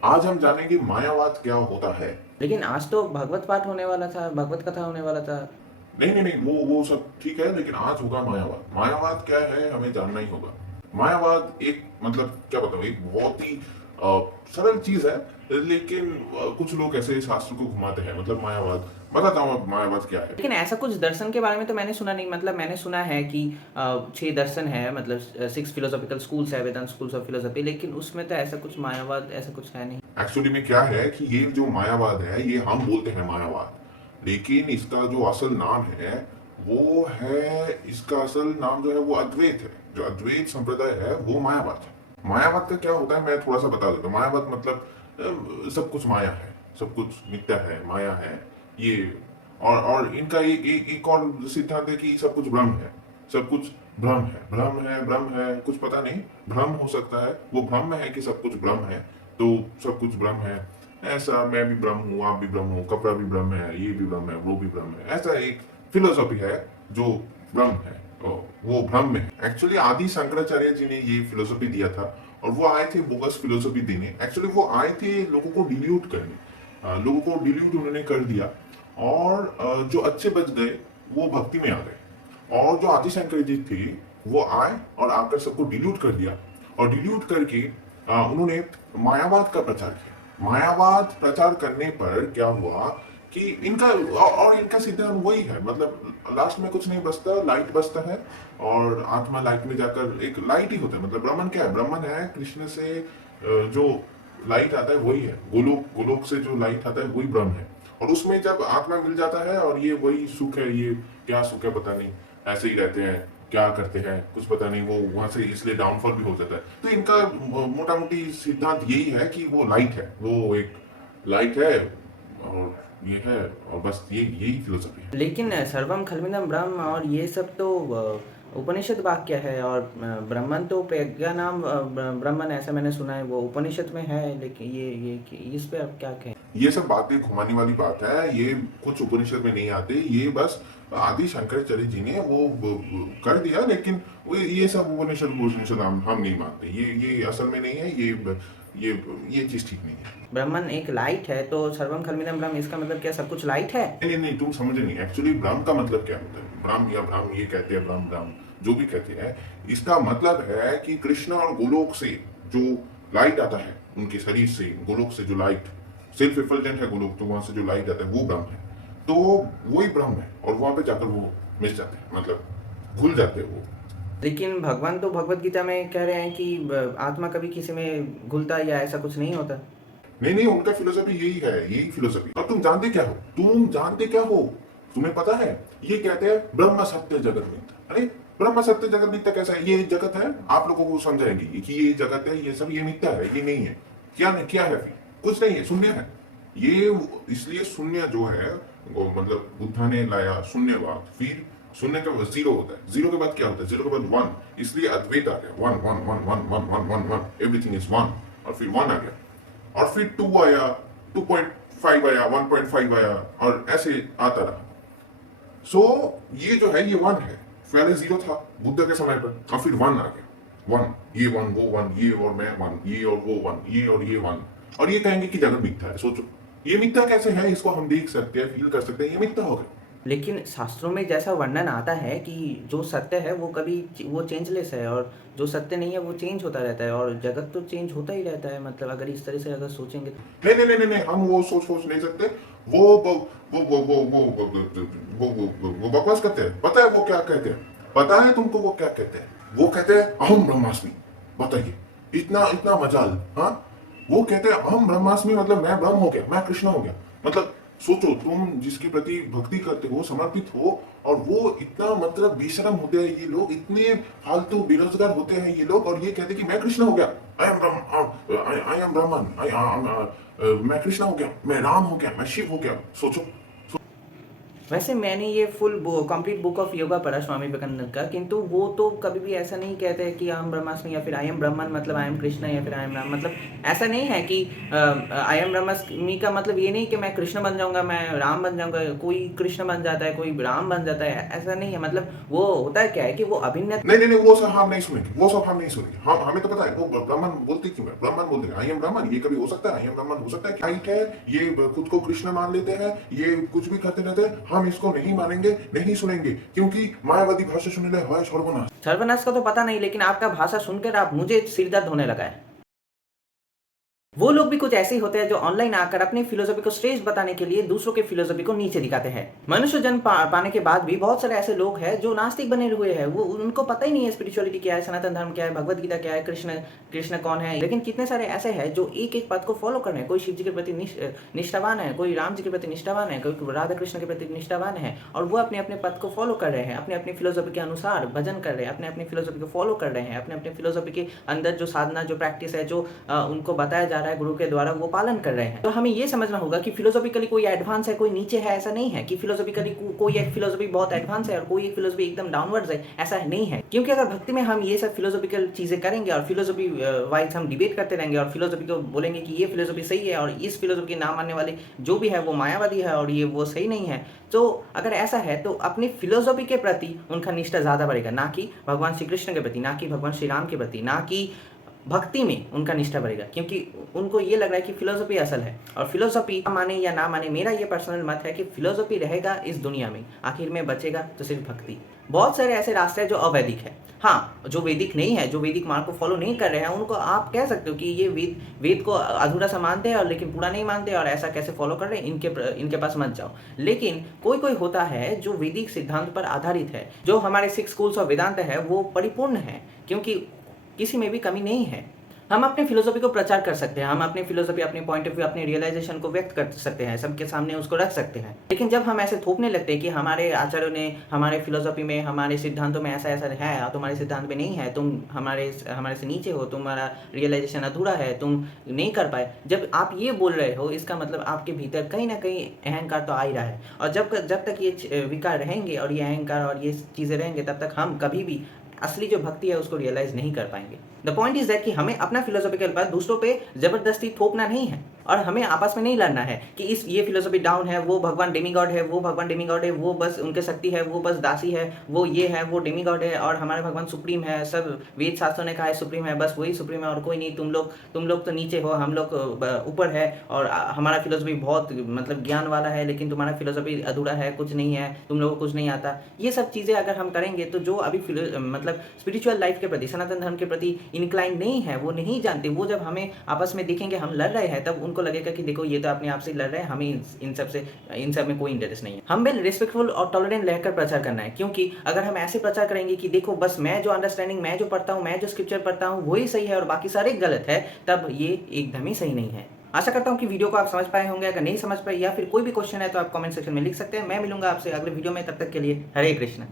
आज हम जानेंगे मायावाद क्या होता है। लेकिन आज तो भगवत पाठ होने वाला था, भगवत कथा होने वाला था। नहीं नहीं नहीं, वो सब ठीक है, लेकिन आज होगा मायावाद। मायावाद क्या है हमें जानना ही होगा। मायावाद एक मतलब क्या बताऊं, एक बहुत ही सरल चीज है, लेकिन कुछ लोग ऐसे शास्त्र को घुमाते हैं। मतलब मायावाद बताता हूँ अब मायावाद क्या है। लेकिन ऐसा कुछ दर्शन के बारे में तो मैंने सुना नहीं। मतलब मैंने सुना है कि 6 दर्शन है, मतलब 6 फिलोसॉफिकल स्कूल्स है, वेदांत स्कूल्स ऑफ फिलोसॉफी, लेकिन उसमें तो ऐसा कुछ मायावाद ऐसा कुछ है नहीं। एक्चुअली में क्या है कि ये जो मायावाद है ये हम बोलते हैं मायावाद, लेकिन इसका जो असल नाम है वो है, इसका असल नाम जो है वो अद्वैत है। जो अद्वैत संप्रदाय है वो मायावाद है। मायावाद का क्या होता है मैं थोड़ा सा बता देता हूँ। मायावाद मतलब सब कुछ माया है, सब कुछ मिथ्या है, माया है ये। और इनका एक और सिद्धांत है कि सब कुछ ब्रह्म है, सब कुछ भ्रम है, भ्रम है, भ्रम है, कुछ पता नहीं, भ्रम हो सकता है। वो भ्रम में है कि सब कुछ ब्रह्म है, तो सब कुछ ब्रह्म है। ऐसा मैं भी ब्रह्म हूँ, आप भी ब्रह्म हो, कपड़ा भी ब्रह्म है, ये भी ब्रह्म है, वो भी ब्रह्म है। ऐसा एक फिलोसॉफी है जो ब्रह्म है, और वो भ्रम में है। एक्चुअली आदि शंकराचार्य जी ने ये फिलोसॉफी दिया था, और वो आए थे बोगस फिलोसॉफी देने। एक्चुअली वो आए थे लोगों को डिल्यूट करने, लोगों को डिल्यूट उन्होंने कर दिया, और जो अच्छे बच गए वो भक्ति में आ गए। और जो आदिशंकर जी थे वो आए और आकर सबको डिल्यूट कर दिया, और डिल्यूट करके उन्होंने मायावाद का प्रचार किया। मायावाद प्रचार करने पर क्या हुआ कि इनका और इनका सिद्धांत वही है, मतलब लास्ट में कुछ नहीं बचता, लाइट बचता है, और आत्मा लाइट में जाकर एक लाइट ही होता है। मतलब ब्रह्मन क्या है, ब्रह्मन है कृष्ण से जो लाइट आता है वही है, गोलोक, गोलोक से जो लाइट आता है वही ब्रह्म है। और उसमें जब आत्मा मिल जाता है, और ये वही सुख है, ये क्या सुख है पता नहीं, ऐसे ही रहते हैं, क्या करते हैं कुछ पता नहीं, वो वहां से इसलिए डाउनफॉल भी हो जाता है। तो इनका मोटा मोटी सिद्धांत यही है कि वो लाइट है, वो एक लाइट है, और ये है, और बस ये यही फिलोसफी है। लेकिन सर्वम खलविदम ब्रह्म और ये सब तो उपनिषद वाक्य है, और ब्रह्मन तो प्रज्ञा नाम ब्रह्मन, ऐसा मैंने सुना है, वो उपनिषद में है। लेकिन ये इस पे आप क्या कहें? ये सब बातें घुमाने वाली बात है, ये कुछ उपनिषद में नहीं आते, ये बस आदि शंकराचार्य जी ने वो कर दिया। लेकिन वो ये सब उपनिषद उपनिषद हम नहीं मानते, ये असल में नहीं है, ये ये चीज ठीक नहीं है। ब्रह्मन एक लाइट है, तो सर्वम खलविदम ब्रह्म, इसका मतलब क्या सब कुछ लाइट है? नहीं नहीं नहीं, तुम समझे नहीं। एक्चुअली ब्रह्म का मतलब क्या होता है, ब्रह्म या ब्रह्म ये कहते हैं, ब्रह्म ब्रह्म जो भी कहते हैं, इसका मतलब है कि कृष्ण और गोलोक से जो लाइट आता है, उनके शरीर से गोलोक से जो लाइट, सेल्फ इफल्जेंट है गोलोक, तो वहां से जो लाइट आता है वो ब्रह्म है। तो वही ब्रह्म है, और वहां पे जाकर वो मिस जाते हैं, मतलब घुल जाते हैं वो। लेकिन भगवान तो भगवत गीता में कह रहे हैं कि आत्मा कभी किसी में घुलता या ऐसा कुछ नहीं होता। नहीं नहीं, उनका फिलोसफी यही है, यही फिलोसफी। और तुम जानते क्या हो, तुम जानते क्या हो, तुम्हें पता है? ये कहते हैं ब्रह्म सत्य जगत मिथ्या। अरे ब्रह्म सत्य जगत मिथ्या कैसा है? ये जगत है, आप लोगों को समझाएंगे कि ये जगत है, ये सब ये मिथ्या है, ये नहीं है। क्या नहीं, क्या है फिर? कुछ नहीं है, शून्य है ये। इसलिए शून्य जो है वो मतलब बुद्धा ने लाया शून्यवाद। फिर शून्य के बाद जीरो होता है, जीरो के बाद क्या होता है, जीरो के बाद वन, इसलिए अद्वैत आ गया। One one one one one one one one, everything is one. और फिर वन आ गया, और फिर 2 आया, 2.5 आया, 1.5 आया, और ऐसे आता रहा। सो ये जो है ये वन है। पहले जीरो था बुद्ध के समय पर, और फिर वन आ गया। वन, ये वन, वो वन, ये और मैं वन, ये और वो वन, ये और ये वन। और ये कहेंगे कि जगत मिथ्या है। सोचो ये मिथ्या कैसे है, इसको हम देख सकते हैं, फील कर सकते हैं, ये मिथ्या हो गया। लेकिन शास्त्रों में जैसा वर्णन आता है कि जो सत्य है वो कभी वो चेंजलेस है, और जो सत्य नहीं है वो चेंज होता रहता है, और जगत तो चेंज होता ही रहता है। मतलब अगर इस तरह से अगर सोचेंगे तो नहीं नहीं नहीं नहीं नहीं, हम वो सोच नहीं सकते। वो वो वो वो वो वो वो वो बकवास करते हैं। पता है वो क्या कहते हैं? पता है तुमको वो क्या कहते हैं? वो कहते हैं अहम ब्रह्मास्मि। बताइए, इतना इतना मजाल। हाँ, वो कहते हैं अहम ब्रह्मास्मि, मतलब मैं ब्रह्म हो गया, मैं कृष्ण हो गया। मतलब सोचो, तुम जिसके प्रति भक्ति करते हो, समर्पित हो, और वो इतना मतलब बेशरम होते हैं ये लोग, इतने फालतू बेरोजगार होते हैं ये लोग, और ये कहते हैं कि मैं कृष्ण हो गया, I am Brahma, I am ब्राह्मण, मैं कृष्ण हो गया, मैं राम हो गया, मैं शिव हो गया। सोचो। वैसे मैंने ये full complete book of yoga पढ़ा स्वामी विवेकानंद का, किंतु वो तो कभी भी ऐसा नहीं कहते हैं कि अहम ब्रह्मास्मि या फिर आई एम ब्रह्मन मतलब आई एम कृष्ण या फिर आई एम राम, मतलब ऐसा नहीं है कि आई एम ब्रह्मास्मि का मतलब ये नहीं कि मैं कृष्ण बन जाऊंगा, मैं राम बन जाऊंगा, कोई कृष्ण बन जाता है कोई राम बन जाता है, ऐसा नहीं है। मतलब वो होता है क्या है कि वो अभिन्न नहीं नहीं नहीं, वो सब हम नहीं सुनेंगे, वो सब हम नहीं सुनेंगे। हम हमें तो पता है वो ब्राह्मण बोलते क्यों है, ब्राह्मण बोलते हैं आई एम ब्राह्मण, ये कभी हो सकता है आई एम ब्राह्मण हो सकता है, राइट है, ये खुद को कृष्ण मान लेते हैं, ये कुछ भी करते रहते हैं, हम इसको नहीं मानेंगे, नहीं सुनेंगे, क्योंकि मायावादी भाषा सुनने लगे है सर्वनाश। सर्वनाश का तो पता नहीं, लेकिन आपका भाषा सुनकर आप मुझे सिर दर्द होने लगा है। वो लोग भी कुछ ऐसे ही होते हैं जो ऑनलाइन आकर अपनी फिलोसफी को श्रेष्ठ बताने के लिए दूसरों के फिलोसफी को नीचे दिखाते हैं। मनुष्य जन्म पाने के बाद भी बहुत सारे ऐसे लोग हैं जो नास्तिक बने हुए हैं, वो उनको पता ही नहीं है स्पिरिचुअलिटी क्या है, सनातन धर्म क्या है, भगवत गीता क्या है, कृष्ण कौन है। लेकिन कितने सारे ऐसे हैं जो एक एक पद को फॉलो कर रहे हैं। कोई शिव जी के प्रति निष्ठावान है, कोई राम जी के प्रति निष्ठावान है, कोई राधा कृष्ण के प्रति निष्ठावान है, और वो अपने अपने पद को फॉलो कर रहे हैं, अपने अपनी फिलोसफी के अनुसार भजन कर रहे हैं, अपने अपनी फिलोसफी को फॉलो कर रहे हैं, अपने अपने फिलोसफी के अंदर जो साधना जो प्रैक्टिस है जो उनको बताया जा रहा है गुरु के द्वारा वो पालन कर रहे हैं। तो हमें ये समझना होगा कि फिलोसॉफिकली कोई एडवांस है कोई नीचे है, ऐसा नहीं है कि फिलोसॉफिकली कोई एक फिलोसफी बहुत एडवांस है और कोई एक फिलोसफी एकदम डाउनवर्ड्स है, ऐसा नहीं है। क्योंकि अगर भक्ति में हम ये सब फिलोसॉफिकल चीजें करेंगे और फिलोसफी वाइज हम डिबेट करते रहेंगे और फिलोसफी को बोलेंगे कि ये फिलोसफी सही है और इस फिलोसफी के नाम मानने वाले जो भी है वो मायावादी है और ये वो सही नहीं है, तो अगर ऐसा है तो अपनी फिलोसफी के प्रति उनका निष्ठा ज्यादा बढ़ेगा, ना कि भगवान श्री कृष्ण के प्रति, ना कि भगवान श्री राम के प्रति, ना कि भक्ति में उनका निष्ठा बढ़ेगा। क्योंकि उनको ये लग रहा है कि फिलोसफी असल है, और फिलोसफी माने या ना माने मेरा ये पर्सनल मत है कि फिलोसफी रहेगा इस दुनिया में, आखिर में बचेगा तो सिर्फ भक्ति। बहुत सारे ऐसे रास्ते हैं जो अवैदिक है, हाँ जो वैदिक नहीं है, जो वैदिक मार्ग को फॉलो नहीं कर रहे हैं, उनको आप कह सकते हो कि ये वेद को अधूरा सा मानते हैं और लेकिन पूरा नहीं मानते और ऐसा कैसे फॉलो कर रहे हैं, इनके पास मत जाओ। लेकिन कोई कोई होता है जो वैदिक सिद्धांत पर आधारित है, जो हमारे 6 स्कूल्स ऑफ वेदांत है वो परिपूर्ण है, क्योंकि किसी में भी कमी नहीं है। हम अपने फिलोसफी को प्रचार कर सकते हैं, हम अपनी फिलोसफी, अपने पॉइंट ऑफ व्यू, अपने रियलाइजेशन को व्यक्त कर सकते हैं, सबके सामने उसको रख सकते हैं। लेकिन जब हम ऐसे थोपने लगते हैं कि हमारे आचार्यों ने हमारे फिलोसफी में, हमारे सिद्धांतों में ऐसा ऐसा है और तुम्हारे सिद्धांत में नहीं है, तुम हमारे से नीचे हो, तुम्हारा रियलाइजेशन अधूरा है, तुम नहीं कर पाए, जब आप ये बोल रहे हो इसका मतलब आपके भीतर कहीं ना कहीं अहंकार तो आ ही रहा है। और जब तक ये विकार रहेंगे और ये अहंकार और ये चीज़ें रहेंगे, तब तक हम कभी भी असली जो भक्ति है उसको रियलाइज नहीं कर पाएंगे। द पॉइंट इज दैट कि हमें अपना फिलोसफिकल बात दूसरों पे जबरदस्ती थोपना नहीं है, और हमें आपस में नहीं लड़ना है कि ये फिलोसफी डाउन है, वो भगवान डेमीगॉड है, वो भगवान डेमीगॉड है, वो बस उनके शक्ति है, वो बस दासी है, वो ये है, वो डेमीगॉड है, और हमारे भगवान सुप्रीम है, सब वेद शास्त्रों ने कहा है सुप्रीम है, बस वही सुप्रीम है और कोई नहीं, तुम लोग तो नीचे हो, हम लोग ऊपर है, और हमारा फिलोसफी बहुत मतलब ज्ञान वाला है, लेकिन तुम्हारा फिलोसफी अधूरा है, कुछ नहीं है, तुम लोगों को कुछ नहीं आता। ये सब चीज़ें अगर हम करेंगे तो जो अभी मतलब स्पिरिचुअल लाइफ के प्रति, सनातन धर्म के प्रति इंक्लाइन नहीं है, वो नहीं जानते, वो जब हमें आपस में देखेंगे हम लड़ रहे हैं, तब उनको लगेगा कि देखो ये तो अपने आप से लड़ रहे हैं, हमें इन सब में कोई इंटरेस्ट नहीं है। हमें रिस्पेक्टफुल और टॉलरेंट रहकर प्रचार करना है, क्योंकि अगर हम ऐसे प्रचार करेंगे कि देखो बस मैं जो अंडरस्टैंडिंग, मैं जो पढ़ता हूँ, मैं जो स्क्रिप्चर पढ़ता हूँ वही सही है और बाकी सारे गलत है, तब ये एकदम ही सही नहीं है। आशा करता हूँ कि वीडियो को आप समझ पाए होंगे। अगर नहीं समझ पाए या फिर कोई भी क्वेश्चन है तो आप कमेंट सेक्शन में लिख सकते हैं। मैं मिलूंगा आपसे अगले वीडियो में, तब तक के लिए हरे कृष्ण।